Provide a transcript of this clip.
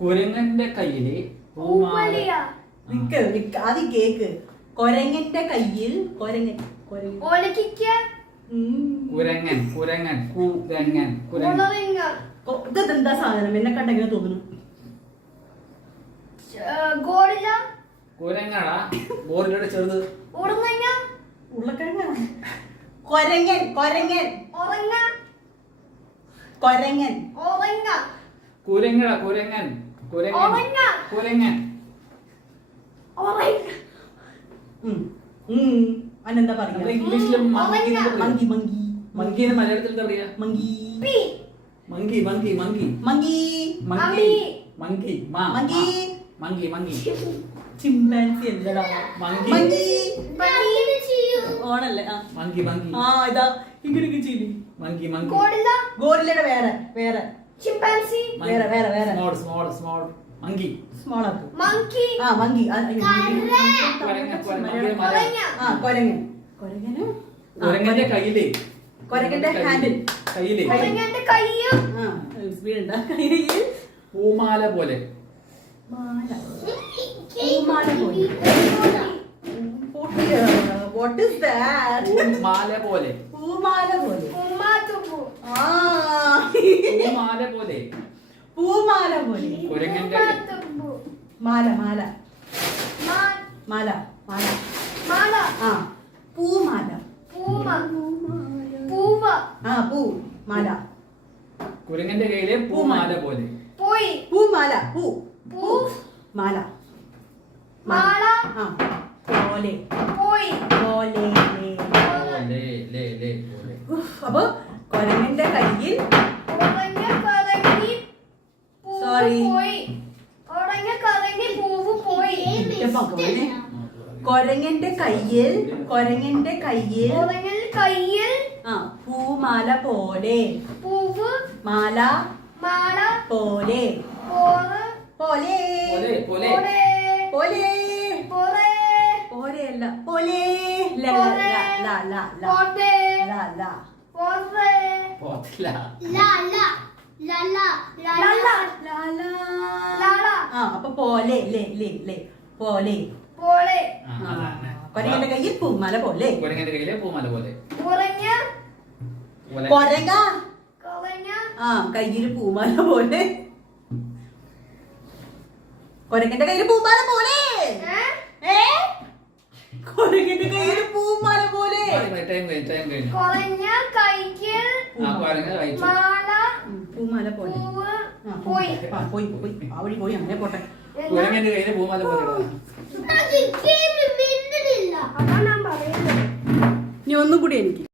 കുരങ്ങന്റെ കയ്യില് ആദ്യം കേക്ക്. കൊരങ്ങന്റെ കയ്യിൽ കുരങ്ങൻ ഇതെന്താ സാധനം? എന്നെ കണ്ടെങ്ങനെ തോന്നുന്നു? കുരങ്ങടാ ബോറിലൂടെ ചെറുത് ഉരുളക്കിഴങ്ങ. കൊരങ്ങൻ കൊരങ്ങൻ കൊരങ്ങൻ കുരങ്ങടാ കുരങ്ങൻ കുരങ്ങൻ അന്നെന്താ പറയാ ഇംഗ്ലീഷിലും മങ്കി മങ്കി മങ്കീന്ന് മലയാളത്തിൽ എന്താ പറയാ? Monkey monkey monkey monkey monkey monkey monkey monkey monkey monkey chimpanzee അല്ലടാ മങ്കി ഓണല്ലേ? മങ്കി മങ്കി ഇതാ ഇങ്ങനെ ചെയ്യില്ലേ? മങ്കി മങ്കി ഗോറില്ലയുടെ വേറെ വേറെ ചിമ്പാൻസി വേറെ വേറെ വേറെ small small small monkey small ആക്ക്. മങ്കി മങ്കി കൊരങ്ങൻ കുരങ്ങന്റെ കയ്യില് കൊരങ്ങന്റെ ഹാൻഡിൽ കയ്യില് കുരങ്ങന്റെ കയ്യും കയ്യിൽ പൂമാല പോലെ പൂമാല പോലെ. What is that? പൂമാല പോലെ പൂമാല പോലെ പൂമാല പോലെ പൂമാല പോലെ കുരങ്ങന്റെ മാല മാല മാല മാല മാല പൂമാല പൂവ പൂ മാല. കുരങ്ങന്റെ കയ്യിലെ പൂമാല പോലെ പൂമാല പൂ മാല മാല പോലെ പോലെ. അപ്പൊ കൊരങ്ങന്റെ കയ്യിൽ സോറി കൊരങ്ങന്റെ കയ്യിൽ പൂമാല പോലെ മാല പോലെ പോലെ പോലെ പോലെയല്ല പോലെ അപ്പൊ പോലെ പോലെ കൊരങ്ങന്റെ കയ്യിൽ പൂമാല പോലെ കുരങ്ങന്റെ കയ്യിലെ പൂമാല പോലെ കൊരങ്ങ കയ്യിൽ പൂമാല പോലെ കൊരങ്ങന്റെ കയ്യിൽ പൂമാല പോലെ കൊരങ്ങന്റെ കയ്യിൽ പൂമാല പോലെ പൂമാല പോലെ പോയി ആ വഴി പോയി അങ്ങനെ പോട്ടെ. കുരങ്ങന്റെ കയ്യിലെ പൂമാല പോലെ ഇനി ഒന്നും കൂടി എനിക്ക്